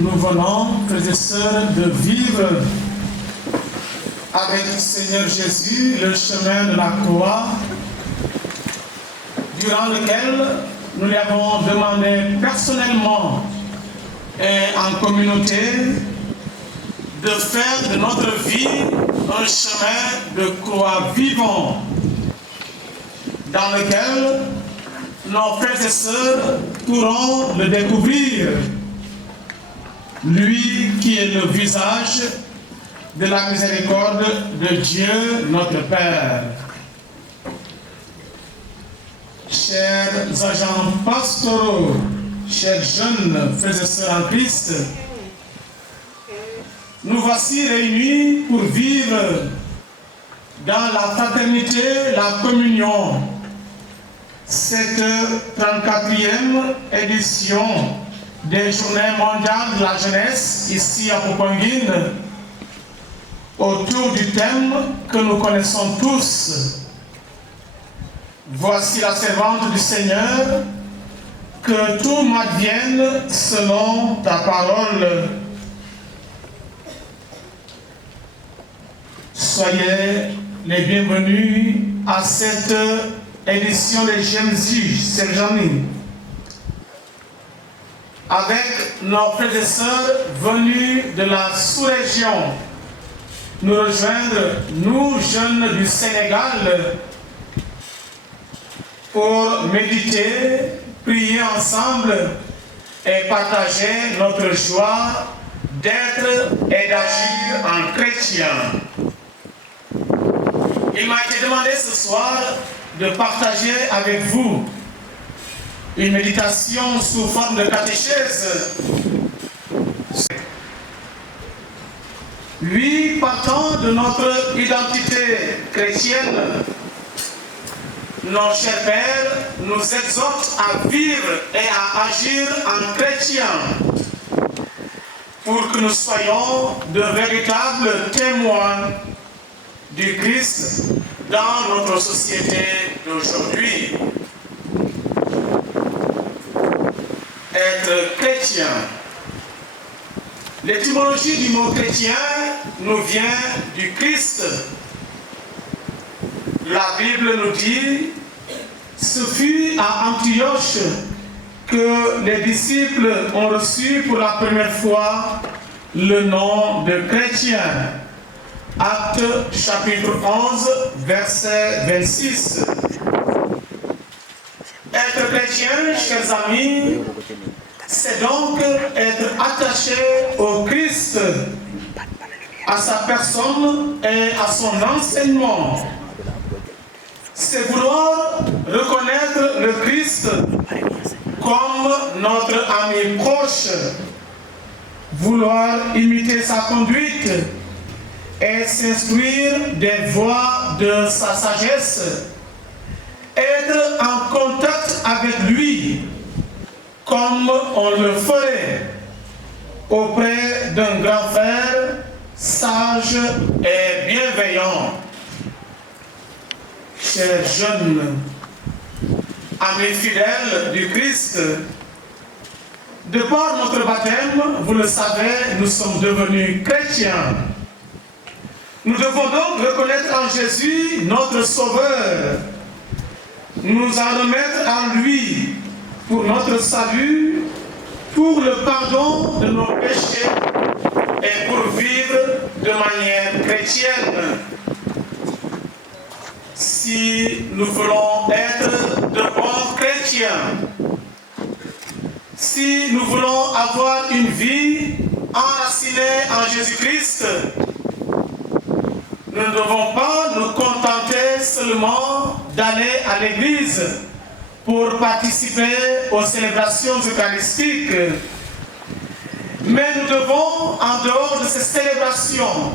nous venons, frères et sœurs, de vivre avec le Seigneur Jésus le chemin de la croix, durant lequel nous lui avons demandé personnellement et en communauté de faire de notre vie un chemin de croix vivant, dans lequel nos frères et sœurs pourront le découvrir, lui qui est le visage de la miséricorde de Dieu notre Père. Chers agents pastoraux, chers jeunes frères et sœurs en Christ, nous voici réunis pour vivre dans la fraternité, la communion, cette 34e édition des Journées mondiales de la jeunesse ici à Popenguine, autour du thème que nous connaissons tous. Voici la servante du Seigneur, que tout m'advienne selon ta parole. Soyez les bienvenus à cette édition des GMJ Saint-Jean-Denis, avec nos frères et sœurs venus de la sous-région, nous rejoindre, nous jeunes du Sénégal, pour méditer, prier ensemble et partager notre joie d'être et d'agir en chrétien. Il m'a été demandé ce soir de partager avec vous une méditation sous forme de catéchèse. Oui, partant de notre identité chrétienne, nos chers pères nous exhortent à vivre et à agir en chrétien pour que nous soyons de véritables témoins du Christ dans notre société d'aujourd'hui. Être chrétien. L'étymologie du mot chrétien nous vient du Christ. La Bible nous dit, ce fut à Antioche que les disciples ont reçu pour la première fois le nom de chrétien. Actes chapitre 11, verset 26. Être chrétien, chers amis, c'est donc être attaché au Christ, à sa personne et à son enseignement. C'est vouloir reconnaître le Christ comme notre ami proche, vouloir imiter sa conduite et s'instruire des voies de sa sagesse, être en contact avec lui comme on le ferait auprès d'un grand frère sage et bienveillant. Chers jeunes, amis fidèles du Christ, de par notre baptême, vous le savez, nous sommes devenus chrétiens. Nous devons donc reconnaître en Jésus notre Sauveur, nous en remettre à lui pour notre salut, pour le pardon de nos péchés et pour vivre de manière chrétienne. Si nous voulons être de bons chrétiens, si nous voulons avoir une vie enracinée en Jésus-Christ, nous ne devons pas nous contenter seulement d'aller à l'église pour participer aux célébrations eucharistiques, mais nous devons, en dehors de ces célébrations,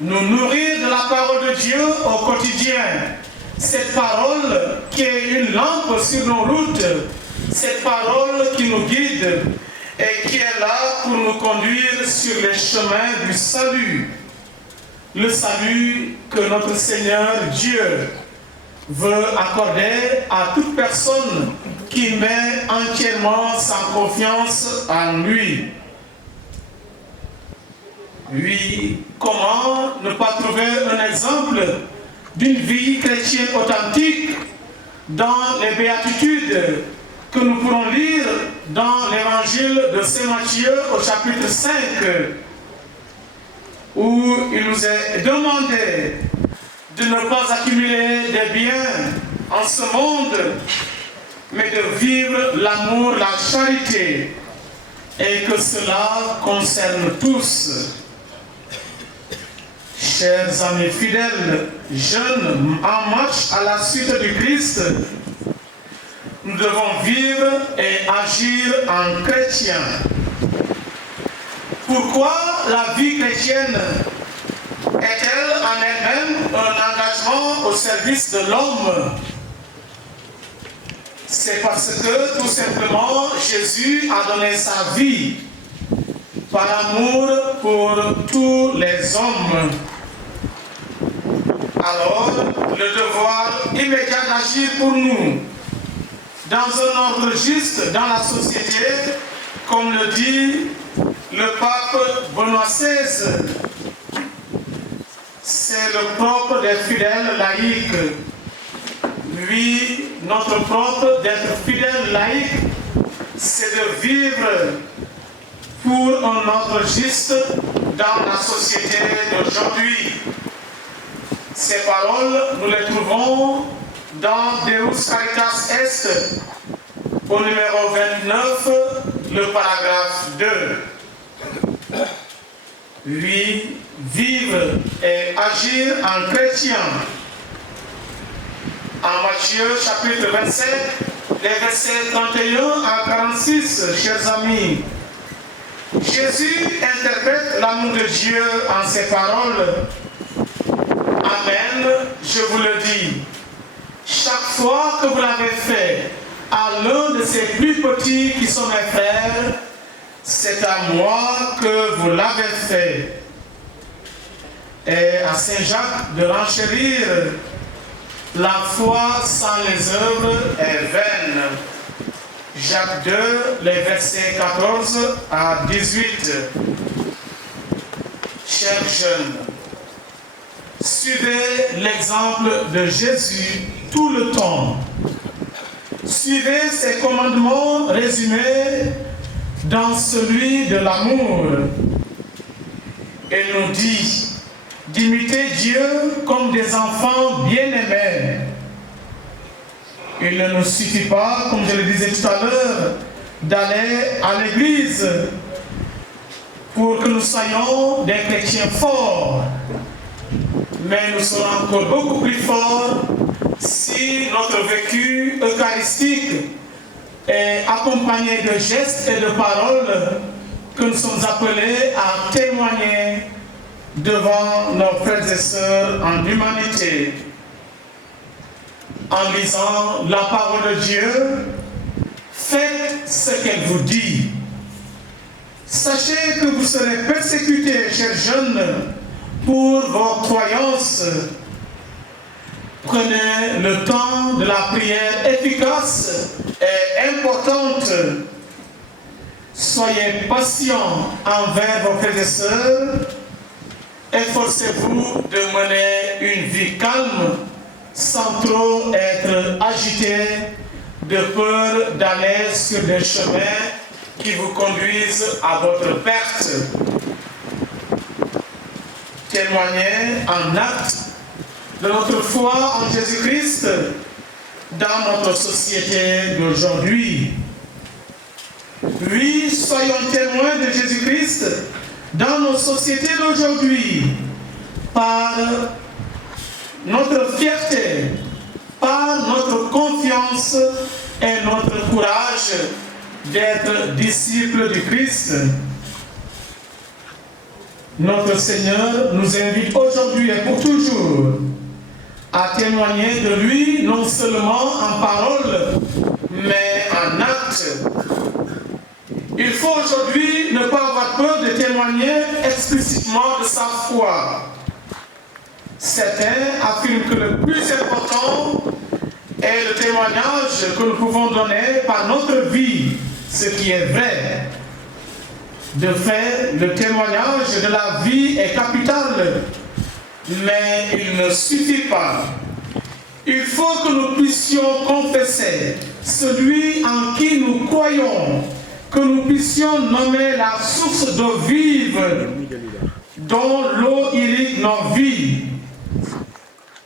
nous nourrir de la parole de Dieu au quotidien. Cette parole qui est une lampe sur nos routes, cette parole qui nous guide et qui est là pour nous conduire sur les chemins du salut. Le salut que notre Seigneur Dieu veut accorder à toute personne qui met entièrement sa confiance en lui. Oui, comment ne pas trouver un exemple d'une vie chrétienne authentique dans les béatitudes que nous pourrons lire dans l'évangile de Saint Matthieu au chapitre 5, où il nous est demandé de ne pas accumuler des biens en ce monde, mais de vivre l'amour, la charité, et que cela concerne tous. Chers amis fidèles, jeunes en marche à la suite du Christ, nous devons vivre et agir en chrétiens. Pourquoi la vie chrétienne est-elle en elle-même un engagement au service de l'homme? C'est parce que tout simplement Jésus a donné sa vie par amour pour tous les hommes. Alors, le devoir immédiat d'agir pour nous, dans un ordre juste dans la société, comme le dit le pape Benoît XVI, c'est le propre des fidèles laïcs. Oui, notre propre d'être fidèles laïcs, c'est de vivre pour un ordre juste dans la société d'aujourd'hui. Ces paroles, nous les trouvons dans Deus Caritas Est, au numéro 29, le paragraphe 2. Oui, vivre et agir en chrétien. En Matthieu chapitre 27, les versets 31 à 46, chers amis, Jésus interprète l'amour de Dieu en ces paroles. Amen, je vous le dis, chaque fois que vous l'avez fait à l'un de ces plus petits qui sont mes frères, c'est à moi que vous l'avez fait. Et à Saint Jacques de renchérir, la foi sans les œuvres est vaine. Jacques 2, les versets 14 à 18. Chers jeunes, suivez l'exemple de Jésus tout le temps. Suivez ses commandements résumés dans celui de l'amour. Il nous dit d'imiter Dieu comme des enfants bien-aimés. Il ne nous suffit pas, comme je le disais tout à l'heure, d'aller à l'église pour que nous soyons des chrétiens forts. Mais nous serons encore beaucoup plus forts si notre vécu eucharistique est accompagné de gestes et de paroles que nous sommes appelés à témoigner devant nos frères et sœurs en humanité. En lisant la parole de Dieu, faites ce qu'elle vous dit. Sachez que vous serez persécutés, chers jeunes, pour vos croyances. Prenez le temps de la prière efficace et importante. Soyez patients envers vos frères et sœurs. Efforcez-vous de mener une vie calme, sans trop être agité, de peur d'aller sur des chemins qui vous conduisent à votre perte. Témoignez en acte de notre foi en Jésus-Christ dans notre société d'aujourd'hui. Oui, soyons témoins de Jésus-Christ dans nos sociétés d'aujourd'hui par notre fierté, par notre confiance et notre courage d'être disciples du Christ. Notre Seigneur nous invite aujourd'hui et pour toujours à témoigner de lui, non seulement en parole, mais en acte. Il faut aujourd'hui ne pas avoir peur de témoigner explicitement de sa foi. Certains affirment que le plus important est le témoignage que nous pouvons donner par notre vie, ce qui est vrai. De fait, le témoignage de la vie est capital, mais il ne suffit pas. Il faut que nous puissions confesser celui en qui nous croyons, que nous puissions nommer la source d'eau vive dont l'eau irrigue nos vies.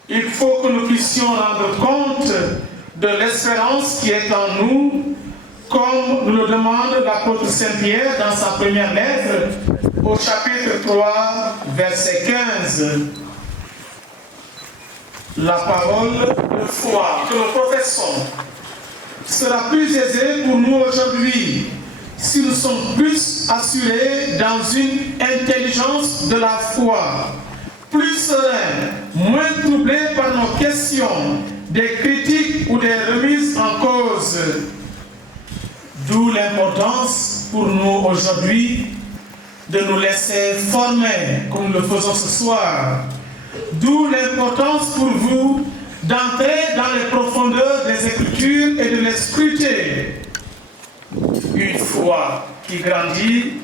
Il faut que nous puissions rendre compte de l'espérance qui est en nous, comme nous le demande l'apôtre Saint-Pierre dans sa première lettre, au chapitre 3, verset 15. La parole de foi que nous professons sera plus aisée pour nous aujourd'hui si nous sommes plus assurés dans une intelligence de la foi, plus sereins, moins troublés par nos questions, des critiques ou des remises en cause. D'où l'importance pour nous aujourd'hui de nous laisser former comme nous le faisons ce soir. D'où l'importance pour vous d'entrer dans les profondeurs des Écritures et de les scruter. Une foi qui grandit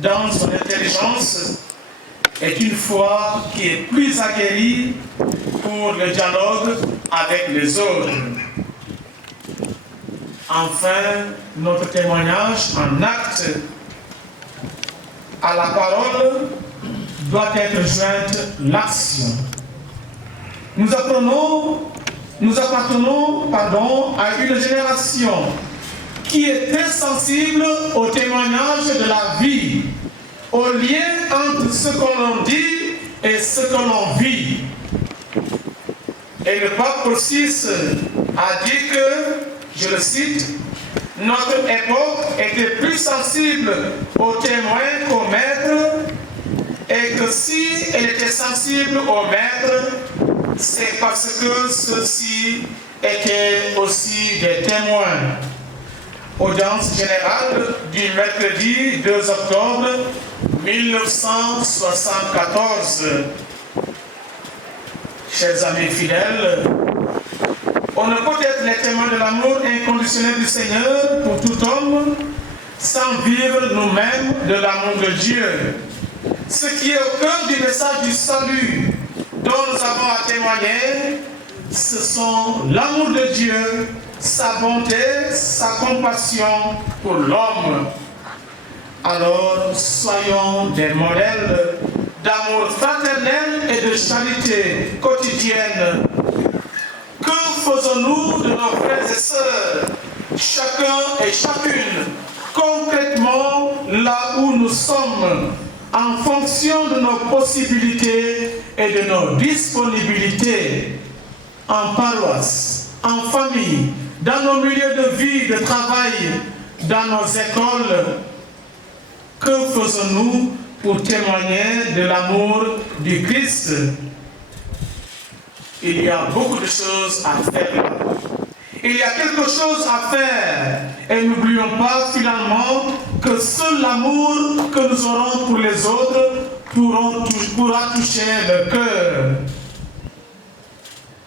dans son intelligence est une foi qui est plus aguerrie pour le dialogue avec les autres. Enfin, notre témoignage en acte à la parole doit être jointe l'action. Nous appartenons à une génération qui est très sensible au témoignage de la vie, au lien entre ce que l'on dit et ce que l'on vit. Et le pape VI a dit que, je le cite, notre époque était plus sensible aux témoins qu'aux maîtres, et que si elle était sensible aux maîtres, c'est parce que ceux-ci étaient aussi des témoins. Audience générale du mercredi 2 octobre 1974. Chers amis fidèles, on ne peut être les témoins de l'amour inconditionnel du Seigneur pour tout homme sans vivre nous-mêmes de l'amour de Dieu. Ce qui est au cœur du message du salut dont nous avons à témoigner, ce sont l'amour de Dieu, sa bonté, sa compassion pour l'homme. Alors, soyons des modèles d'amour fraternel et de charité quotidienne. Que faisons-nous de nos frères et sœurs, chacun et chacune, concrètement là où nous sommes, en fonction de nos possibilités et de nos disponibilités, en paroisse, en famille, dans nos milieux de vie, de travail, dans nos écoles? Que faisons-nous pour témoigner de l'amour du Christ? Il y a beaucoup de choses à faire. Il y a quelque chose à faire. Et n'oublions pas finalement que seul l'amour que nous aurons pour les autres pourra toucher le cœur.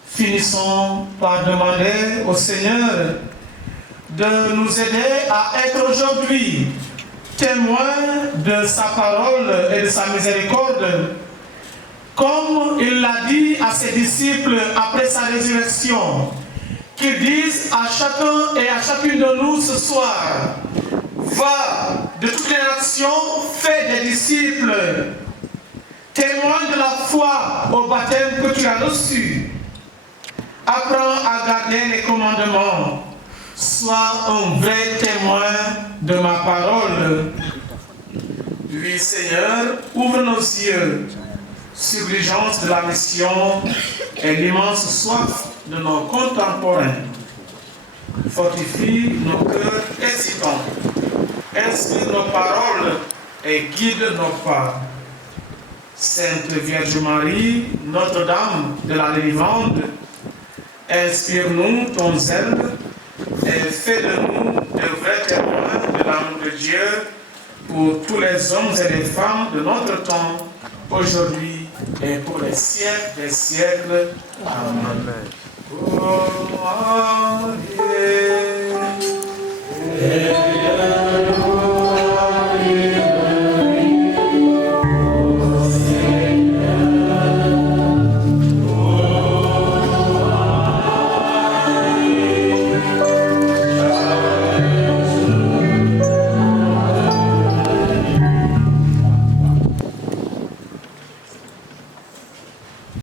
Finissons par demander au Seigneur de nous aider à être aujourd'hui témoins de sa parole et de sa miséricorde, comme il l'a dit à ses disciples après sa résurrection, qu'ils disent à chacun et à chacune de nous ce soir: va de toutes les nations, fais des disciples, témoigne de la foi au baptême que tu as reçu, apprends à garder les commandements, sois un vrai témoin de ma parole. Oui, Seigneur, ouvre nos yeux sur l'urgence de la mission et l'immense soif de nos contemporains. Fortifie nos cœurs hésitants, inspire nos paroles et guide nos pas. Sainte Vierge Marie, Notre-Dame de la Délivrande, inspire-nous ton zèle et fais de nous de vrais témoins de l'amour de Dieu pour tous les hommes et les femmes de notre temps, aujourd'hui et pour les siècles des siècles. Amen. Oh,